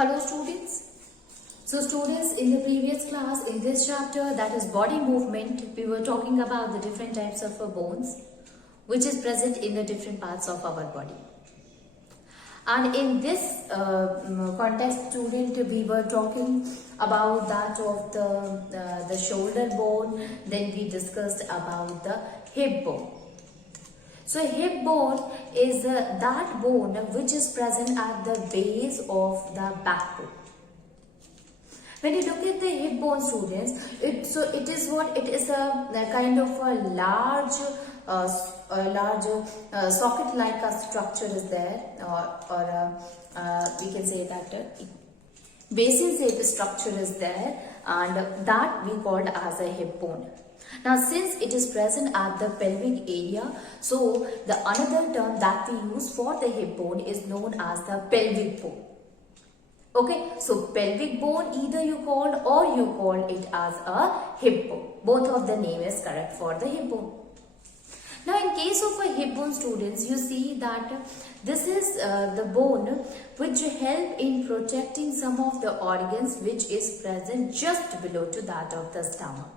Hello students. So students, in the previous class, in this chapter, that is body movement, we were talking about the different types of bones which is present in the different parts of our body. And in this context, student, we were talking about that of the shoulder bone. Then we discussed about the hip bone. So hip bone is that bone which is present at the base of the backbone. When you look at the hip bone, students, it is a kind of a large socket-like a structure is there, or we can say that basin-shaped structure is there, and that we called as a hip bone. Now, since it is present at the pelvic area, so the another term that we use for the hip bone is known as the pelvic bone. Okay, so pelvic bone either you called or you call it as a hip bone. Both of the name is correct for the hip bone. Now, in case of a hip bone, students, you see that this is the bone which help in protecting some of the organs which is present just below to that of the stomach.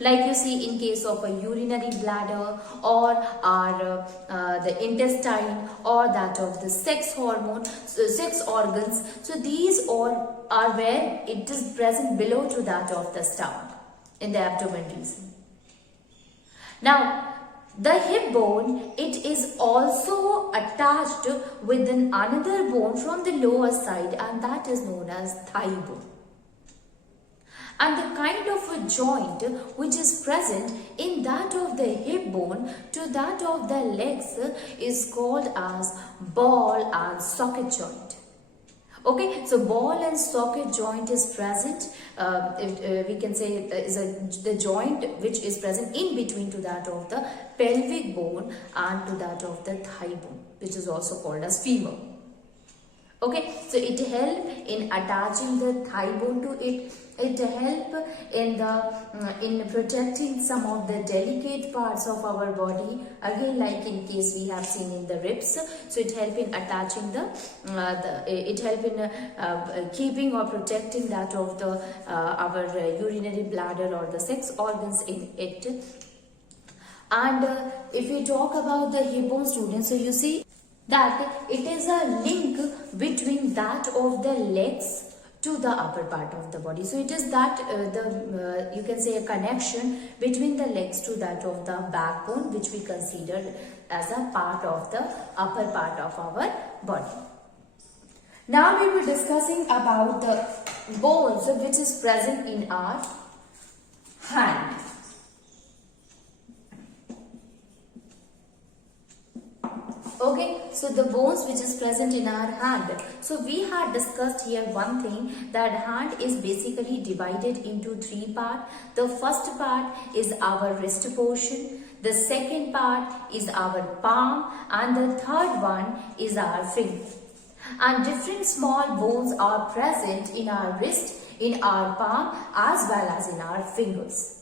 Like you see in case of a urinary bladder or the intestine or that of the sex hormone, sex organs. So these all are where it is present below to that of the stomach in the abdomen region. Now, the hip bone, it is also attached with another bone from the lower side, and that is known as thigh bone. And the kind of a joint which is present in that of the hip bone to that of the legs is called as ball and socket joint. Okay, so ball and socket joint is present, we can say is the joint which is present in between to that of the pelvic bone and to that of the thigh bone, which is also called as femur. Okay, so it helps in attaching the thigh bone to it. It helps in protecting some of the delicate parts of our body. Again, like in case we have seen in the ribs, so it helps in attaching it helps in keeping or protecting that of the our urinary bladder or the sex organs in it. And if we talk about the hip bone, students, so you see that it is a link between that of the legs to the upper part of the body. So it is that you can say a connection between the legs to that of the backbone, which we consider as a part of the upper part of our body. Now we will be discussing about the bones which is present in our hand. Okay, so the bones which is present in our hand. So we had discussed here one thing, that hand is basically divided into three parts. The first part is our wrist portion. The second part is our palm, and the third one is our finger. And different small bones are present in our wrist, in our palm, as well as in our fingers.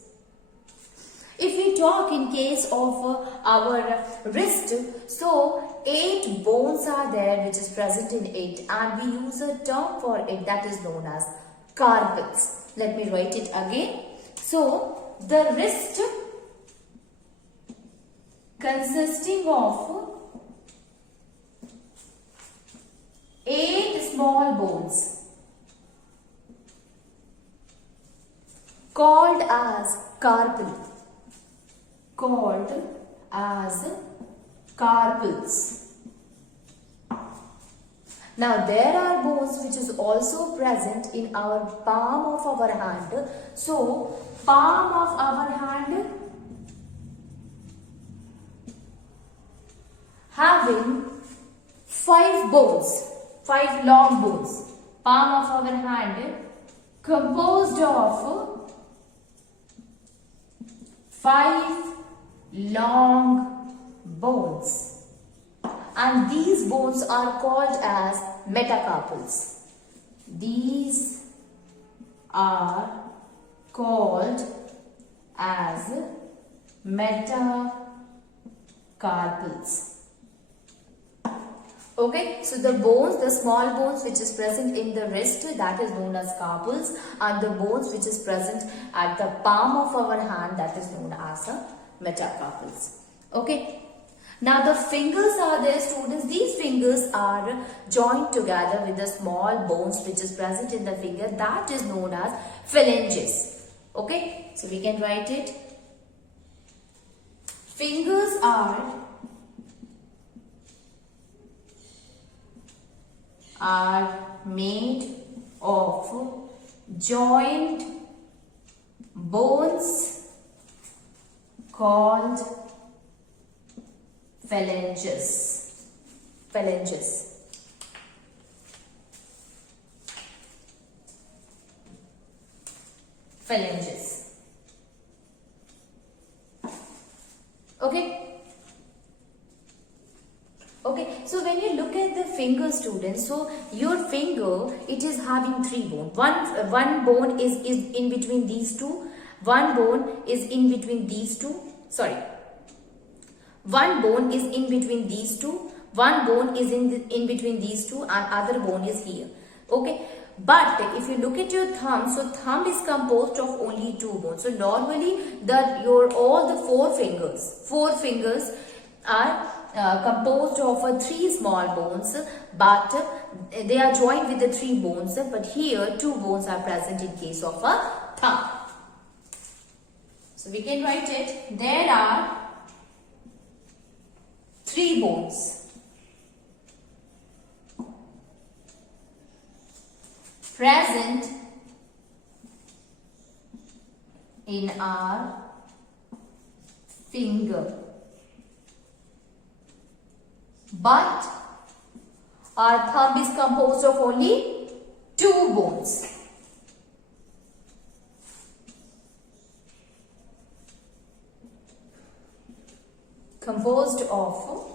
If we talk in case of our wrist, so 8 bones are there which is present in it, and we use a term for it that is known as carpals. Let me write it again. So the wrist consisting of 8 small bones called as carpal. Called as carpals. Now there are bones which is also present in our palm of our hand. So palm of our hand having 5 bones, 5 long bones. Palm of our hand composed of 5 long bones, and these bones are called as metacarpals. These are called as metacarpals. Okay, so the bones, the small bones which is present in the wrist, that is known as carpals, and the bones which is present at the palm of our hand, that is known as metacarpals. Okay. Now the fingers are there, students. These fingers are joined together with the small bones which is present in the finger, that is known as phalanges. Okay, so we can write it. Fingers are made of joined bones called phalanges. Phalanges. Phalanges. Okay. Okay, so when you look at the finger, students, so your finger, it is having three bones. One bone is in between these two. One bone is in between these two. Sorry. One bone is in between these two. One bone is in between these two, and other bone is here. Okay. But if you look at your thumb, so thumb is composed of only two bones. So normally all the four fingers are composed of three small bones, but they are joined with the three bones, but here two bones are present in case of a thumb. So we can write it. There are three bones present in our finger, but our thumb is composed of only two bones. Composed of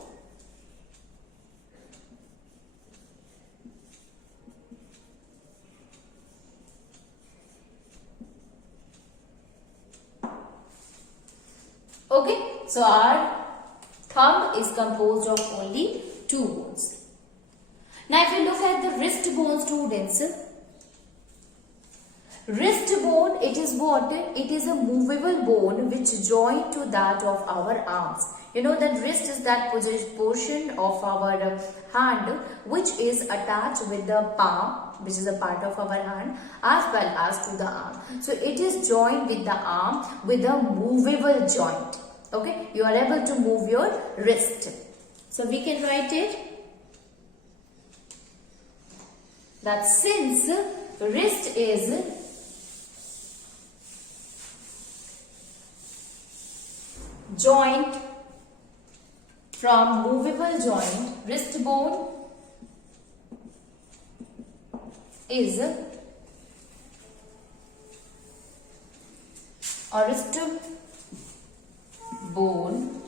okay, so our thumb is composed of only two bones. Now if you look at the wrist bone, students, wrist bone, it is what? It is a movable bone which joined to that of our arms. You know that wrist is that portion of our hand which is attached with the palm, which is a part of our hand, as well as to the arm. So it is joined with the arm with a movable joint. Okay, you are able to move your wrist. So we can write it that since wrist is joint from movable joint, wrist bone is or wrist bone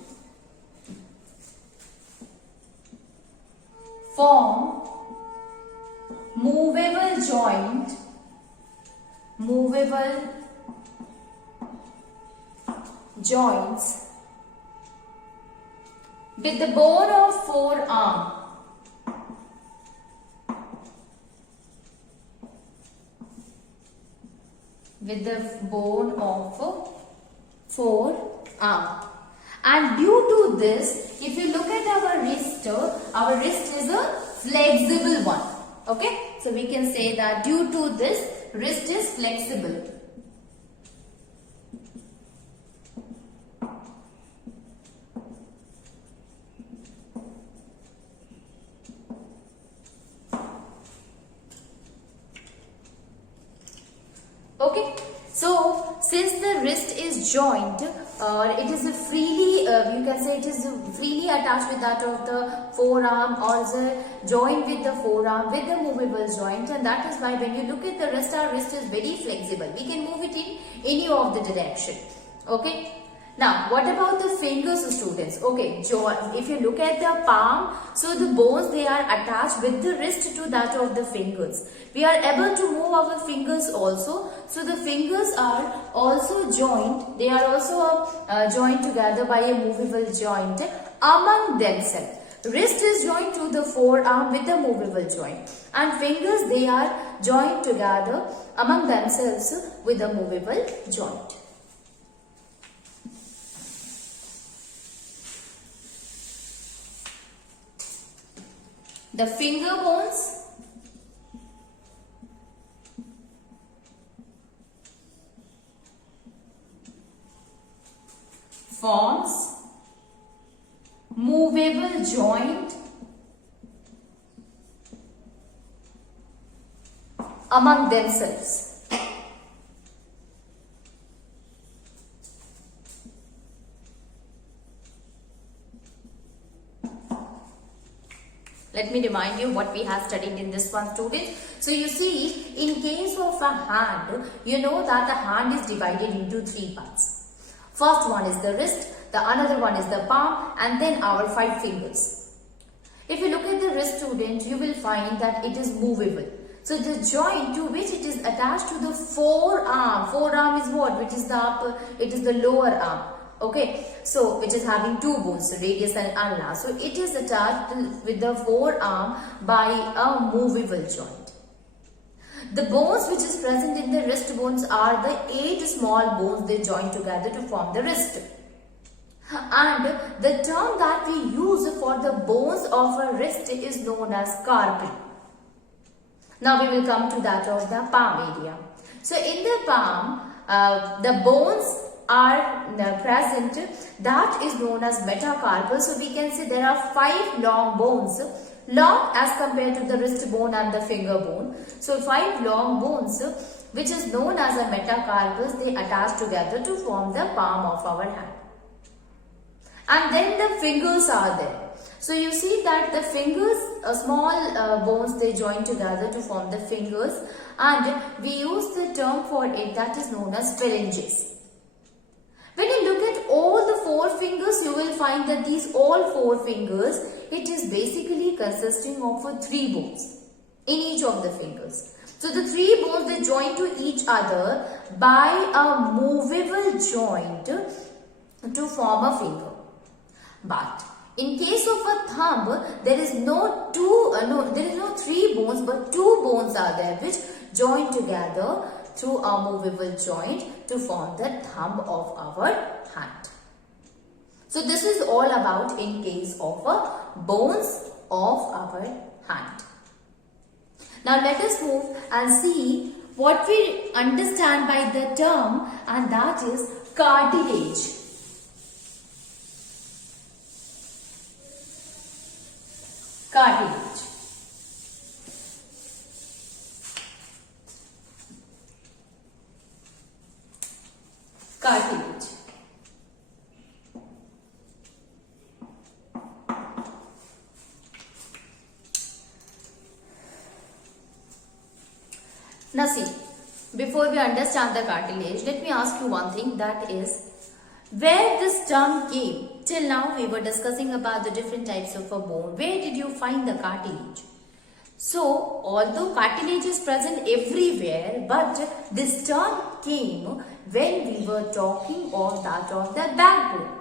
form movable joints with the bone of forearm. With the bone of forearm. And due to this, if you look at our wrist is a flexible one. Okay, so we can say that due to this, wrist is flexible. Okay, so since the wrist is joined, it is freely, you can say it is freely attached with that of the forearm, or is joined with the forearm with the movable joint, and that is why when you look at the wrist, our wrist is very flexible. We can move it in any of the direction. Okay. Now, what about the fingers, students? Okay, if you look at the palm, so the bones, they are attached with the wrist to that of the fingers. We are able to move our fingers also. So, the fingers are also joined. They are also joined together by a movable joint among themselves. Wrist is joined to the forearm with a movable joint, and fingers, they are joined together among themselves with a movable joint. The finger bones forms movable joint among themselves. Let me remind you what we have studied in this one, student. So you see, in case of a hand, you know that the hand is divided into three parts. First one is the wrist, the another one is the palm, and then our 5 fingers. If you look at the wrist, student, you will find that it is movable. So the joint to which it is attached to the forearm is what? Which is the upper, it is the lower arm. Okay, so which is having 2 bones, radius and ulna. So it is attached with the forearm by a movable joint. The bones which is present in the wrist bones are the 8 small bones they join together to form the wrist. And the term that we use for the bones of a wrist is known as carpal. Now we will come to that of the palm area. So in the palm, the bones are present, that is known as metacarpal. So we can say there are 5 long bones, long as compared to the wrist bone and the finger bone. So 5 long bones which is known as a metacarpals, they attach together to form the palm of our hand. And then the fingers are there. So you see that the fingers, small bones, they join together to form the fingers, and we use the term for it that is known as phalanges. When you look at all the 4 fingers, you will find that these all 4 fingers, it is basically consisting of 3 bones in each of the fingers. So the 3 bones, they join to each other by a movable joint to form a finger. But in case of a thumb, there is no 3 bones, but 2 bones are there which join together through a movable joint to form the thumb of our hand. So this is all about in case of bones of our hand. Now let us move and see what we understand by the term, and that is cartilage. Cartilage. Cartilage. Now see, before we understand the cartilage, let me ask you one thing, that is, where this term came. Till now we were discussing about the different types of a bone. Where did you find the cartilage? So, although cartilage is present everywhere, but this term came when we were talking of that of the backbone.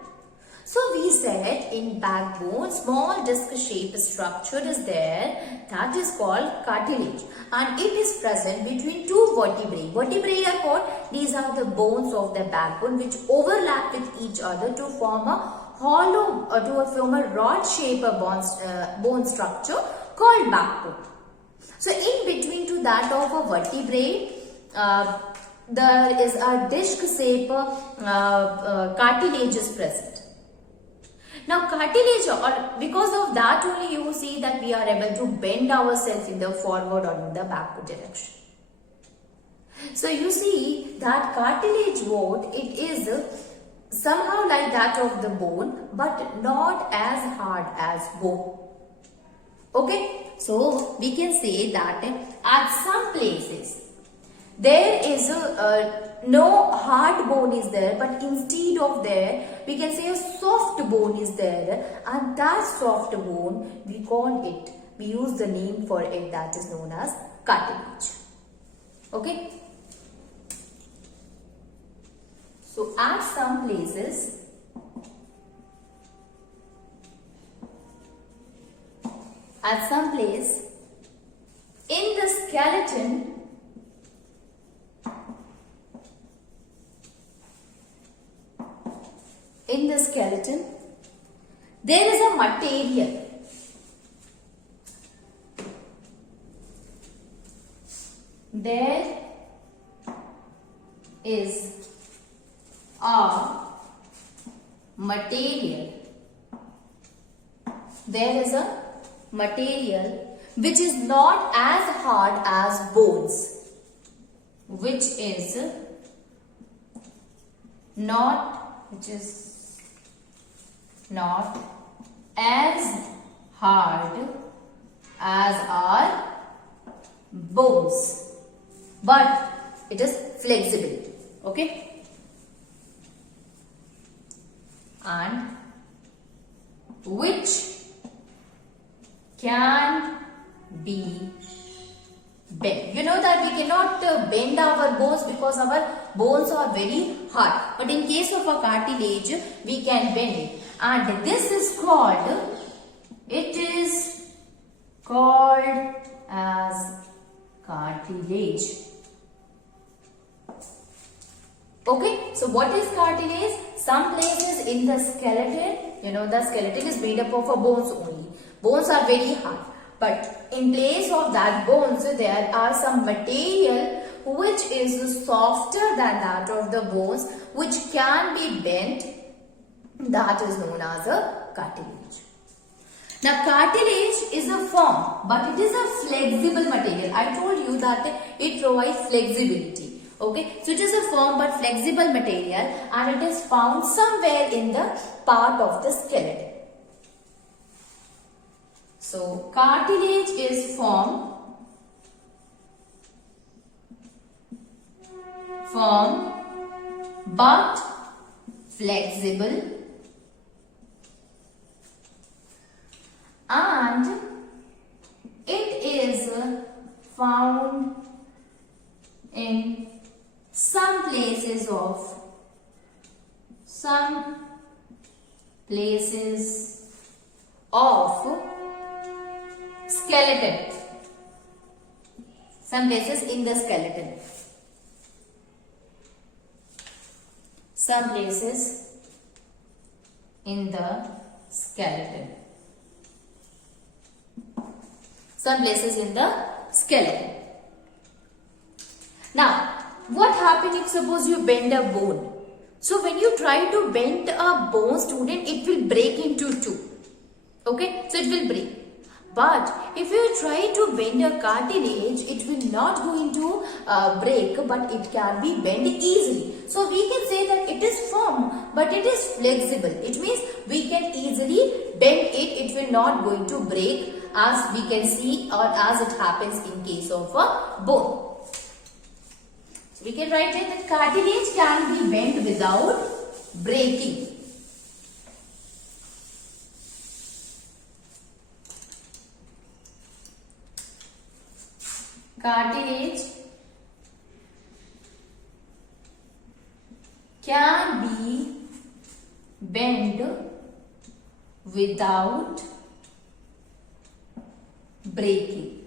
So, we said in backbone, small disc-shaped structure is there, that is called cartilage, and it is present between 2 vertebrae. Vertebrae are called, these are the bones of the backbone which overlap with each other to form a hollow or to form a rod-shaped bone structure called backbone. So in between to that of a vertebrae, there is a disc-shaped cartilage is present. Now cartilage, or because of that only you see that we are able to bend ourselves in the forward or in the backward direction. So you see that cartilage what it is somehow like that of the bone, but not as hard as bone. Okay, so we can say that at some places there is no hard bone is there, but instead of there we can say a soft bone is there, and that soft bone we use the name for it that is known as cartilage. Okay. So at some places at some place in the skeleton there is a material which is not as hard as bones, which is not as hard as our bones, but it is flexible. Okay, and which can be bent. You know that we cannot bend our bones because our bones are very hard, but in case of a cartilage we can bend it, and this is called as cartilage. Okay, so what is cartilage? Some places in the skeleton, you know, the skeleton is made up of bones only. Bones are very hard, but in place of that bones there are some material which is softer than that of the bones, which can be bent. That is known as a cartilage. Now cartilage is a form, but it is a flexible material. I told you that it provides flexibility. Okay, so it is a firm but flexible material, and it is found somewhere in the part of the skeleton. So cartilage is firm but flexible, and it is found in some places of skeleton, some places in the skeleton, some places in the skeleton, some places in the skeleton. Now, what happens if suppose you bend a bone? So when you try to bend a bone, student, it will break into two. Okay, so it will break. But if you try to bend a cartilage, it will not going to break, but it can be bent easily. So we can say that it is firm, but it is flexible. It means we can easily bend it. It will not going to break, as we can see, or as it happens in case of a bone. So we can write here that cartilage can be bent without breaking. Cartilage can be bent without breaking.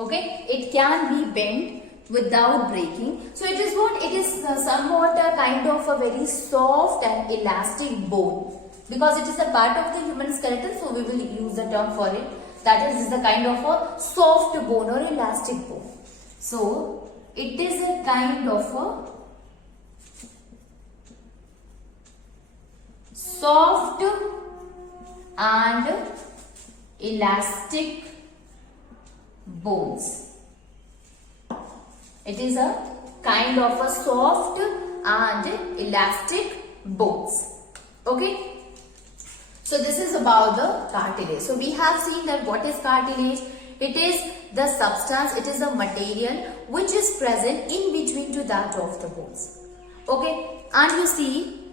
Okay, it can be bent without breaking. So it is what? It is somewhat a kind of a very soft and elastic bone, because it is a part of the human skeleton, so we will use the term for it. That is the kind of a soft bone or elastic bone. So it is a kind of a soft and elastic bones. It is a kind of a soft and elastic bones. Okay. So this is about the cartilage. So we have seen that what is cartilage? It is the substance, it is a material which is present in between to that of the bones. Okay, and you see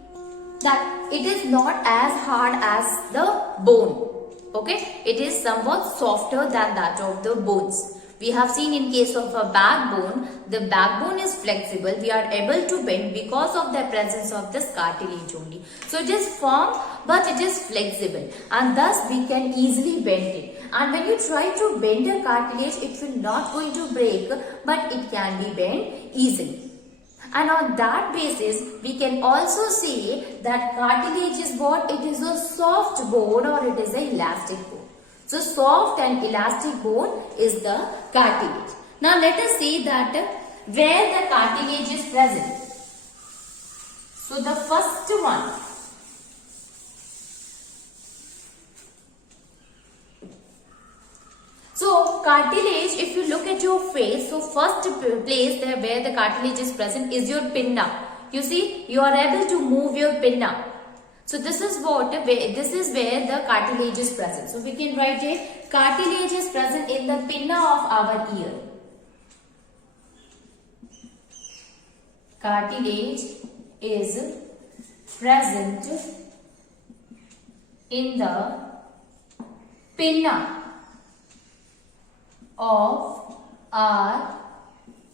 that it is not as hard as the bone. Okay, it is somewhat softer than that of the bones. We have seen in case of a backbone, the backbone is flexible. We are able to bend because of the presence of this cartilage only. So it is firm but it is flexible, and thus we can easily bend it. And when you try to bend a cartilage, it will not going to break, but it can be bent easily. And on that basis, we can also say that cartilage is what? It is a soft bone or it is an elastic bone. So soft and elastic bone is the cartilage. Now let us see that where the cartilage is present. So the first one. So cartilage, if you look at your face, so first place there where the cartilage is present is your pinna. You see, you are able to move your pinna. So this is what, this is where the cartilage is present. So we can write it, cartilage is present in the pinna of our ear. Cartilage is present in the pinna of our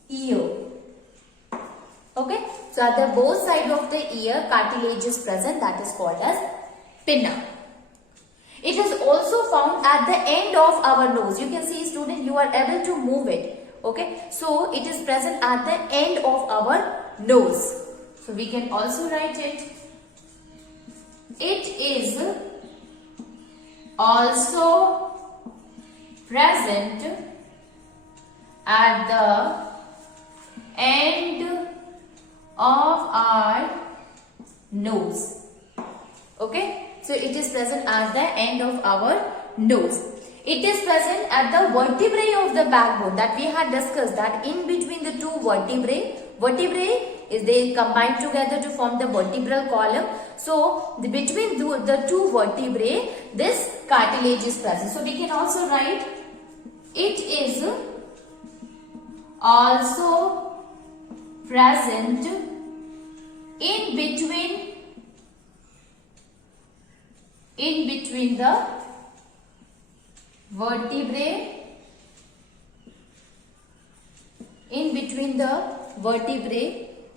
ear. Okay, so at the both sides of the ear, cartilage is present, that is called as pinna. It is also found at the end of our nose. You can see, student, you are able to move it. Okay, so it is present at the end of our nose. So we can also write it. It is also present at the end of our nose. Okay, so it is present at the end of our nose. It is present at the vertebrae of the backbone, that we had discussed, that in between the two vertebrae is they combine together to form the vertebral column. So between the two vertebrae, this cartilage is present. So we can also write, it is also present in between the vertebrae,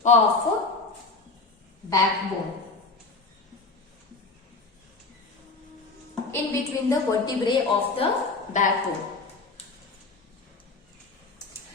of backbone. In between the vertebrae of the backbone.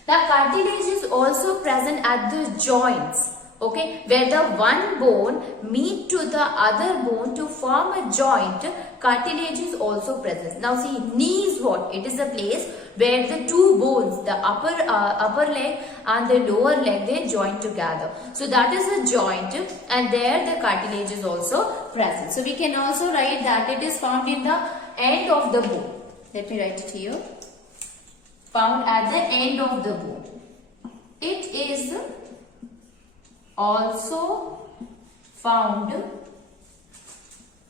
The cartilage is also present at the joints, okay, where the one bone meet to the other bone to form a joint. Cartilage is also present. Now see, knee is what? It is a place where the two bones, the upper leg and the lower leg, they join together. So that is a joint, and there the cartilage is also present. So we can also write that it is found in the end of the bone. Let me write it here. Found at the end of the bone. It is also found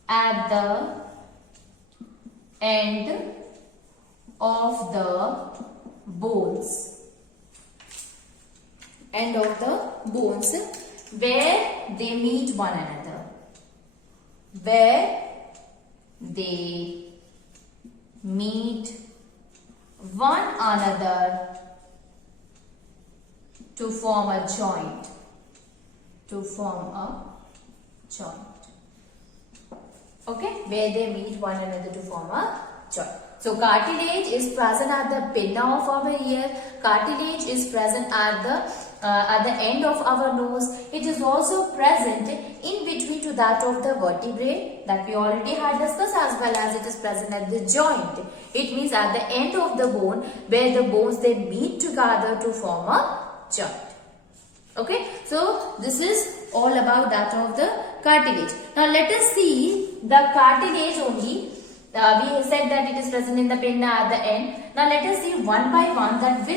at the end of the bones. End of the bones, where they meet one another. Where they meet one another to form a joint. Okay, where they meet one another to form a joint. So cartilage is present at the pinna of our ear. Cartilage is present at the end of our nose. It is also present in between to that of the vertebrae that we already had discussed, as well as it is present at the joint. It means at the end of the bone, where the bones they meet together to form a joint. Okay, so this is all about that of the cartilage. Now let us see the cartilage only. We said that it is present in the pinna at the end. Now let us see one by one that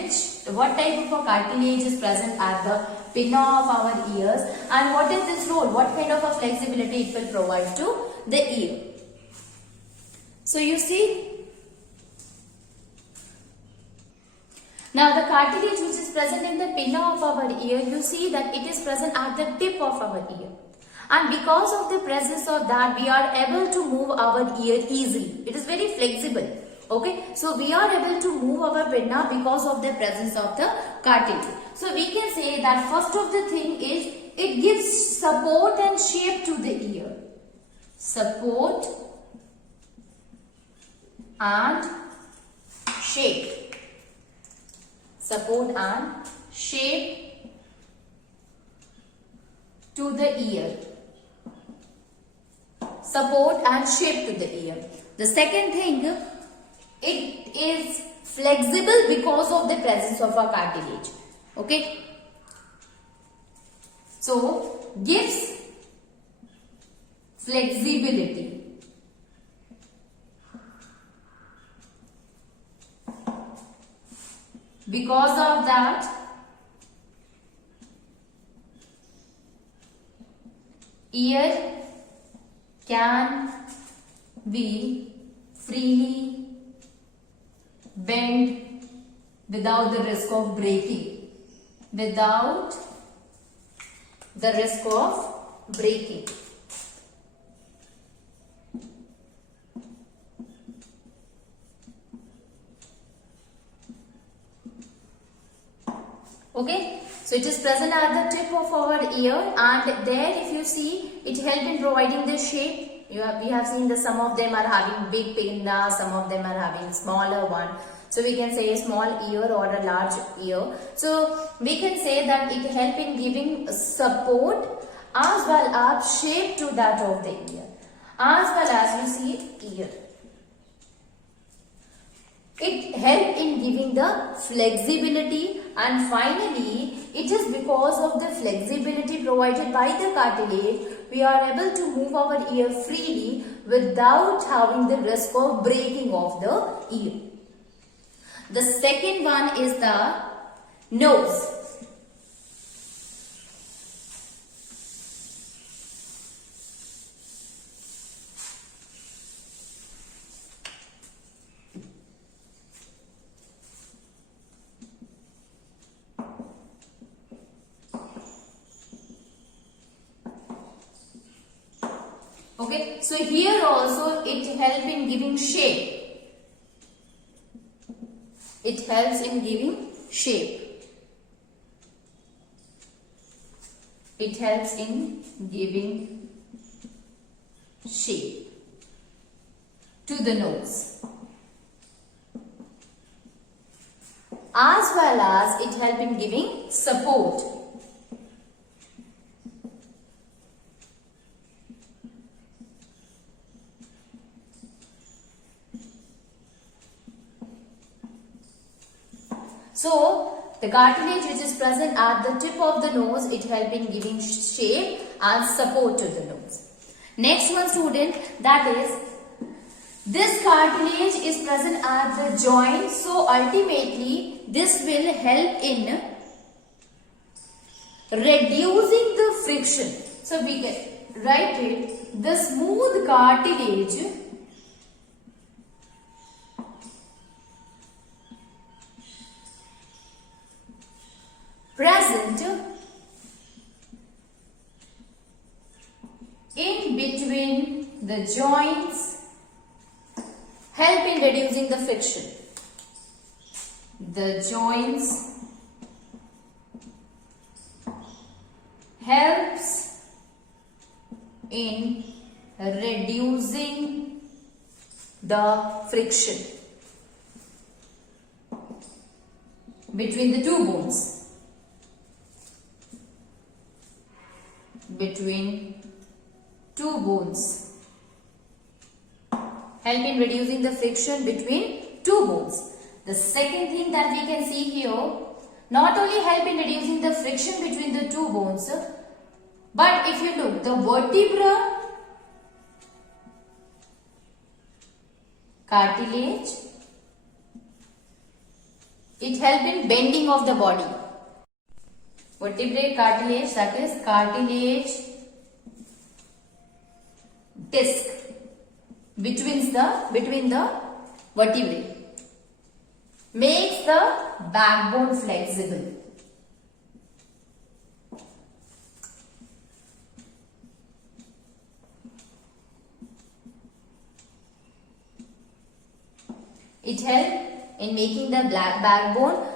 what type of a cartilage is present at the pinna of our ears, and what is this role, what kind of a flexibility it will provide to the ear. So you see, now the cartilage which is present in the pinna of our ear, you see that it is present at the tip of our ear. And because of the presence of that, we are able to move our ear easily. It is very flexible. Okay, so we are able to move our pinna because of the presence of the cartilage. So we can say that first of the thing is it gives support and shape to the ear. Support and shape. Support and shape to the ear. Support and shape to the ear. The second thing, it is flexible because of the presence of a cartilage. Okay. So, gives flexibility. Because of that, ear can be freely bent without the risk of breaking. Without the risk of breaking. Okay, so it is present at the tip of our ear, and there if you see, it helps in providing the shape. We have seen that some of them are having big pinna, some of them are having smaller one. So we can say a small ear or a large ear. So we can say that it helps in giving support as well as shape to that of the ear. As well as you see ear. It helps in giving the flexibility, and finally it is because of the flexibility provided by the cartilage we are able to move our ear freely without having the risk of breaking of the ear. The second one is the nose. Okay, so here also it helps in giving shape. It helps in giving shape. It helps in giving shape to the nose. As well as it helps in giving support. So, the cartilage which is present at the tip of the nose, it helps in giving shape and support to the nose. Next one, student, that is, this cartilage is present at the joint. So, ultimately, this will help in reducing the friction. So, we can write it, the smooth cartilage present in between the joints help in reducing the friction. The joints helps in reducing the friction between the two bones. Between two bones. Help in reducing the friction between two bones. The second thing that we can see here, not only help in reducing the friction between the two bones, but if you look, the vertebra, cartilage, it helps in bending of the body. Vertebrate cartilage, that is cartilage disc between the vertebrae, makes the backbone flexible. It helps in making the backbone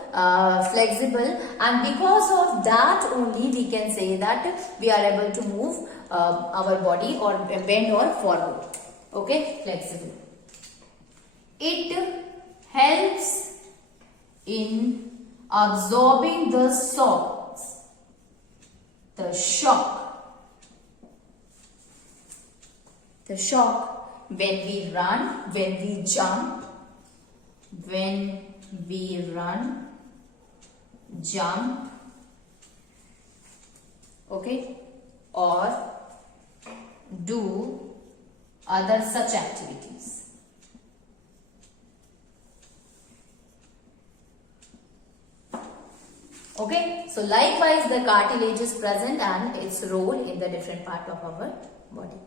flexible, and because of that only we can say that we are able to move our body or bend or forward. Okay, flexible. It helps in absorbing the shocks, the shock when we run, when we jump, okay, or do other such activities. Okay, so likewise the cartilage is present and its role in the different part of our body.